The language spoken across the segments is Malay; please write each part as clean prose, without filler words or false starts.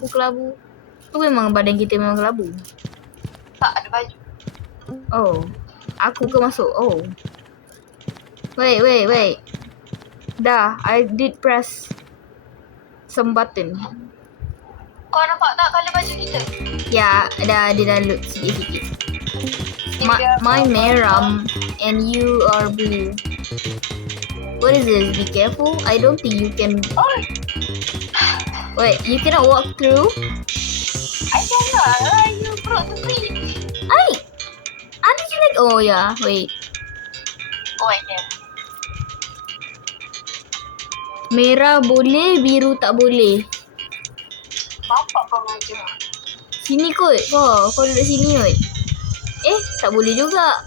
aku kelabu. Tu memang badan kita memang kelabu. Tak ada baju. Oh. Aku ke masuk? Oh. Wait. Dah, I did press some button. Kau nampak tak colour baju kita? Ya, dah download sikit-sikit. My merah and you are blue. What is this? Be careful. I don't think you can. Oh, Wait, you cannot walk through? I cannot. You broke the bridge. How did you like? Oh yeah, wait. Oh, I can. Merah boleh, biru tak boleh. Bapak kau ngajar. Sini kot. Kau duduk sini kot. Tak boleh juga.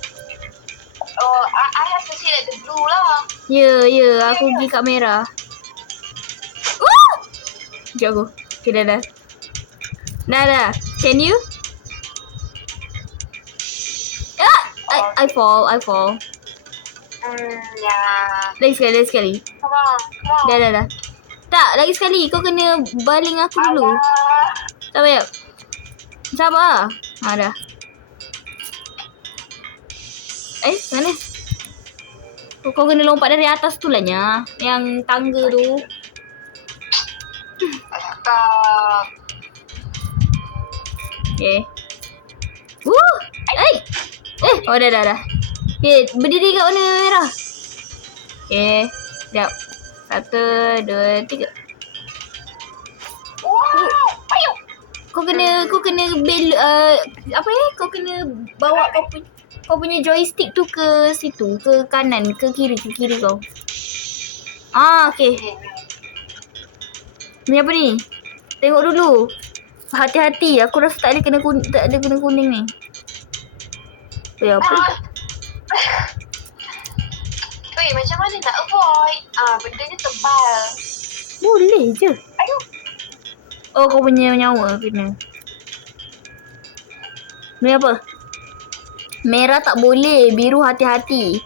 Oh, I have to see like the blue lah. Ya, aku pergi kat merah. Sekejap aku. Okay, dah. Dah. Can you? I fall. Yeah. Lagi sekali. Come on. Dah. Tak, lagi sekali. Kau kena baling aku dulu. Alah. Tak payah. Sabar. Dah. Mana? Kau kena lompat dari atas tu lah, Nya. Yang tangga tu. Tak. Okay. Woo! Oh, dah. Okay, berdiri kat warna merah. Okay. Sekejap. 1, 2, 3. Wow. Ayo. Kau kena kau kena bawa kau punya joystick tu ke situ, ke kanan, ke kiri kau. Okay. Ni apa ni? Tengok dulu. Hati-hati, aku rasa tak ada kena kuning ni. Apa? Weh, macam mana nak avoid? Benda ni tebal. Boleh je. Ayo. Oh, kau punya nyawa kena. Ni apa? Merah tak boleh, biru hati-hati.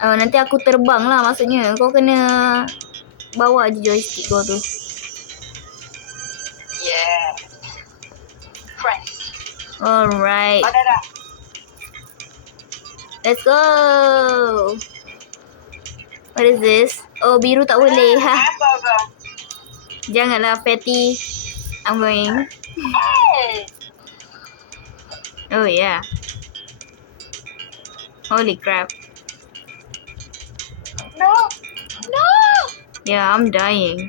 Nanti aku terbang lah maksudnya. Kau kena bawa je joystick kau tu. Yeah. Fresh. Alright. Oh, dah. Let's go. What is this? Oh, biru tak boleh. Apa? Janganlah, Fatty. I'm going. Hey. Oh, yeah. Holy crap. No. Yeah, I'm dying.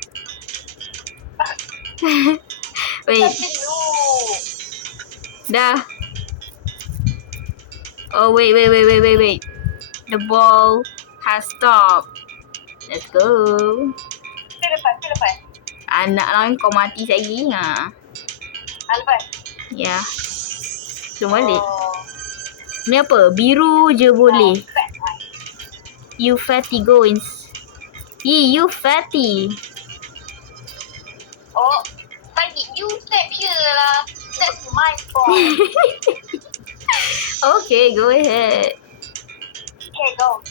Wait. Tapi no. Dah. Oh, wait. The ball has stopped. Let's go. Ke depan. Anak lang kau mati lagi. Lepas. Ya. Cuma balik. Oh. Ni apa? Biru je boleh. Fat one. You fatty go in. You fatty. Oh. Bagi you step here lah. That's my fault. Okay, go ahead. Okay, go.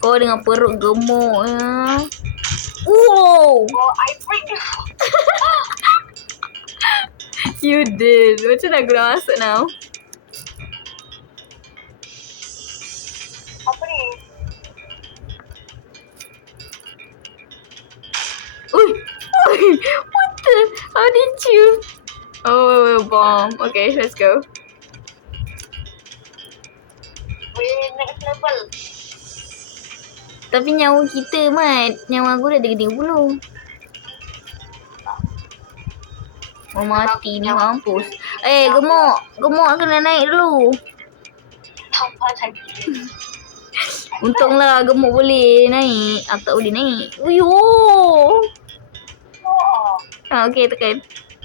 Kau dengan perut gemuk ya. Wow. Oh, I break the You did. Macam nak guna masuk now? Apa ni? Ui. What the? How did you? Oh, bomb. Okay, let's go. We're next level. Tapi nyawa kita, Mat. Nyawa aku dah 30. Mau mati ni, mampus. Gemuk. Gemuk kena naik dulu. Tanpa lagi. Untunglah gemuk boleh naik. Aku tak boleh naik. Uyo. Oh. Okay, tekan.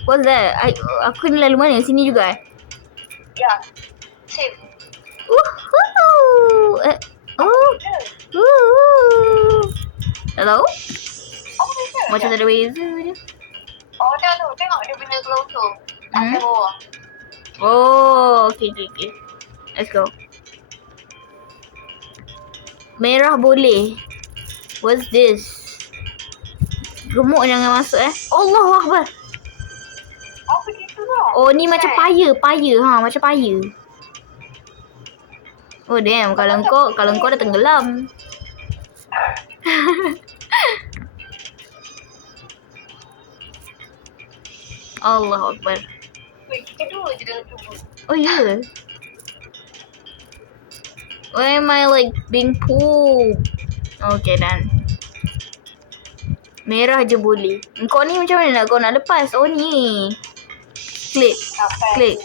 What's that? Aku ni lalu mana? Sini juga Yeah. Same. Woohoo. Hello? Apa ni? Macam tak ada beza je. Oh, dah tu. Tengok dia punya glow tu. Atas bawah. Oh, okay. Let's go. Merah boleh. What's this? Gemuk jangan masuk Allahu Akbar. Apa gitu lah? Oh, ni macam paya. Ha, macam paya. Oh, damn. Kalau kau dah tenggelam. Allah Akbar. Weh, kita dua je dalam tubuh. Oh, ya. Yeah. Why am I like being pulled? Okay, done. Merah je boleh. Kau ni macam mana nak kau nak lepas? Oh, ni. Klik. Klik.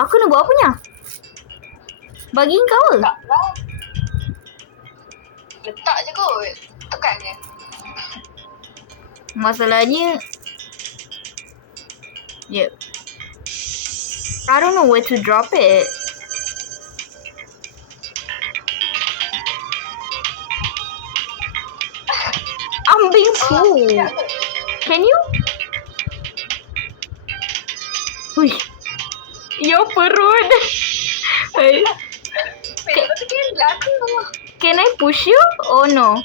Aku nak buat apa punya? Bagi kau ke? Tak lah. Letak je kot. Tekan je. Masalahnya, yep. I don't know where to drop it. I'm being pulled. Can you? Wih, ya perut. Hey. Lepas tu gelak aku. Can I push you? Oh no.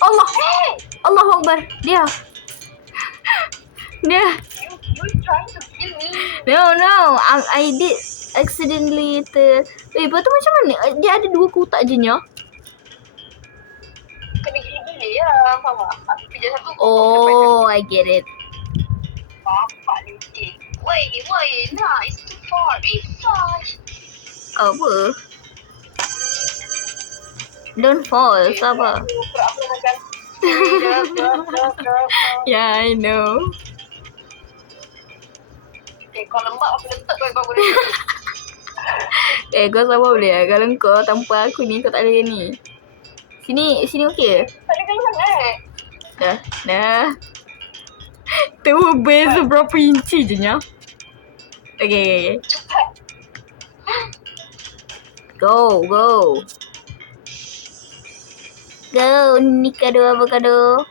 Allah. Allahu Akbar. Dia. You trying to kill me. No. I did accidentally lepas tu macam mana? Dia ada 2 kotak je nya. Kena gila-gila lah. Faham tak? Aku kerja satu. Oh, I get it. Bapak leceh. Wait. Nah, it's too far. Apa? Don't fall, sabar. Aku makan. Yeah, I know. Okay, kau lembab aku letak kau boleh. Kau sabar boleh lah. Kalau kau tanpa aku ni, kau tak boleh ni. Sini okey ke? Tak ada kena sangat. Dah. Tu beza berapa inci je nya. Okay. Cepat. Go. Ni avocado.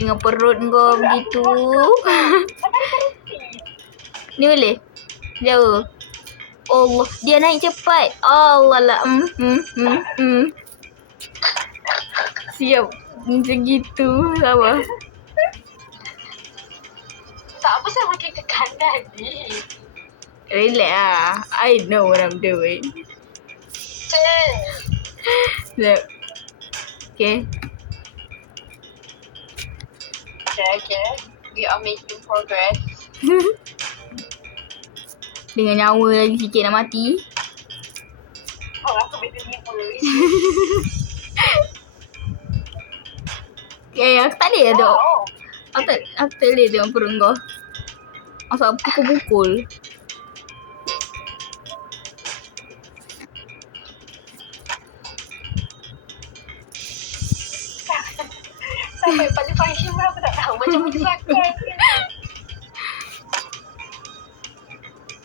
Dengan perut kau begitu. Ni boleh? Jauh. Allah, dia naik cepat. Allah lah. Siap. Macam gitu. Sabar. Tak apa saya makin ke kanan ni. Relax lah. I know what I'm doing. Look. Okay. Okay. We are making progress. Dengan nyawa lagi sikit nak mati. Oh, aku betul tiba. Aku tak boleh tengok. Oh. Aku tak boleh tengok perut kau. Asal pukul-pukul. Sampai pada function pun aku tak tahu macam menyesakan.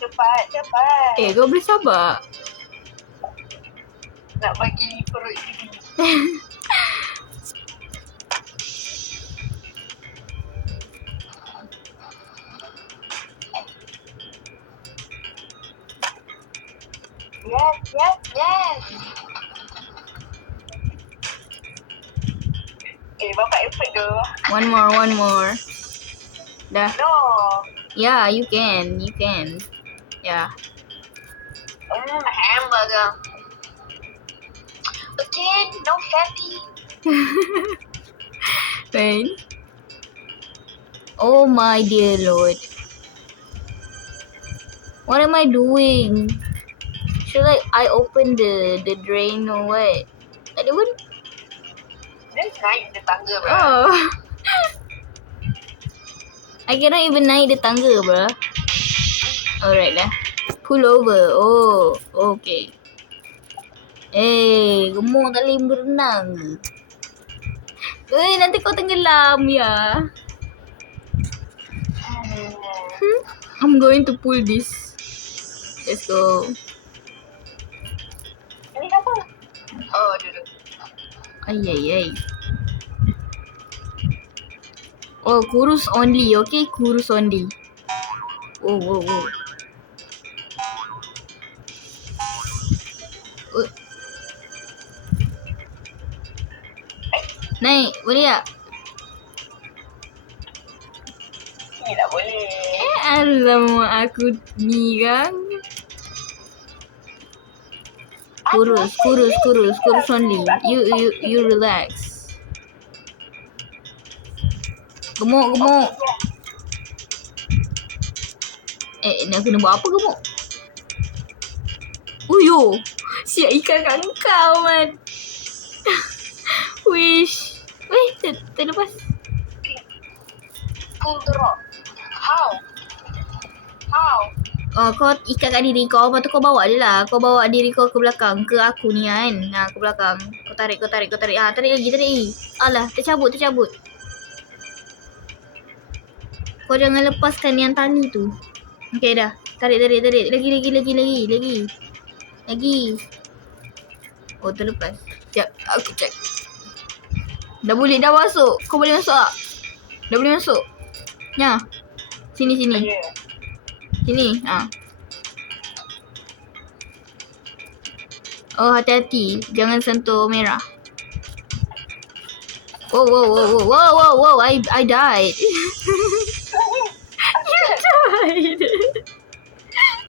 Cepat. Kau boleh sabar. Nak bagi perut gigi. Yes. Bapak effort tu. One more. Dah. No. Yeah, you can. Yeah. Hamburger. Again, no fatty. Right. Oh my dear Lord. What am I doing? Should I open the drain or what? Tak ada pun. Dia naik the tangga, bro. Oh. I cannot even naik the tangga, bro. Alright lah. Pull over. Oh, okay. Gemuk tak boleh berenang. Nanti kau tenggelam ya. I'm going to pull this. Let's go. Ini siapa? Oh, duduk. Ay. Oh, kurus only, okay? Kurus only. Oh. Naik, boleh tak? Ni tak boleh. Alamak, aku ni kan. Kurus only. You relax. Gemuk. Ni aku nak buat apa gemuk? Uyo, siap ikan kat kau man. Wish. Weh, terlepas. Pull the rock. How? Oh, kau ikat kat diri kau, lepas tu kau bawa dia lah. Kau bawa diri kau ke belakang, ke aku ni kan. Ke belakang. Kau tarik. Tarik lagi. Alah, tercabut. Kau jangan lepaskan yang tali tu. Okay dah. Tarik. Lagi. Oh, terlepas. Sekejap, aku check. Dah masuk. Kau boleh masuk tak? Dah boleh masuk. Ya. Sini. Ya. Sini. Oh, hati-hati. Jangan sentuh merah. Wow. I died. You died.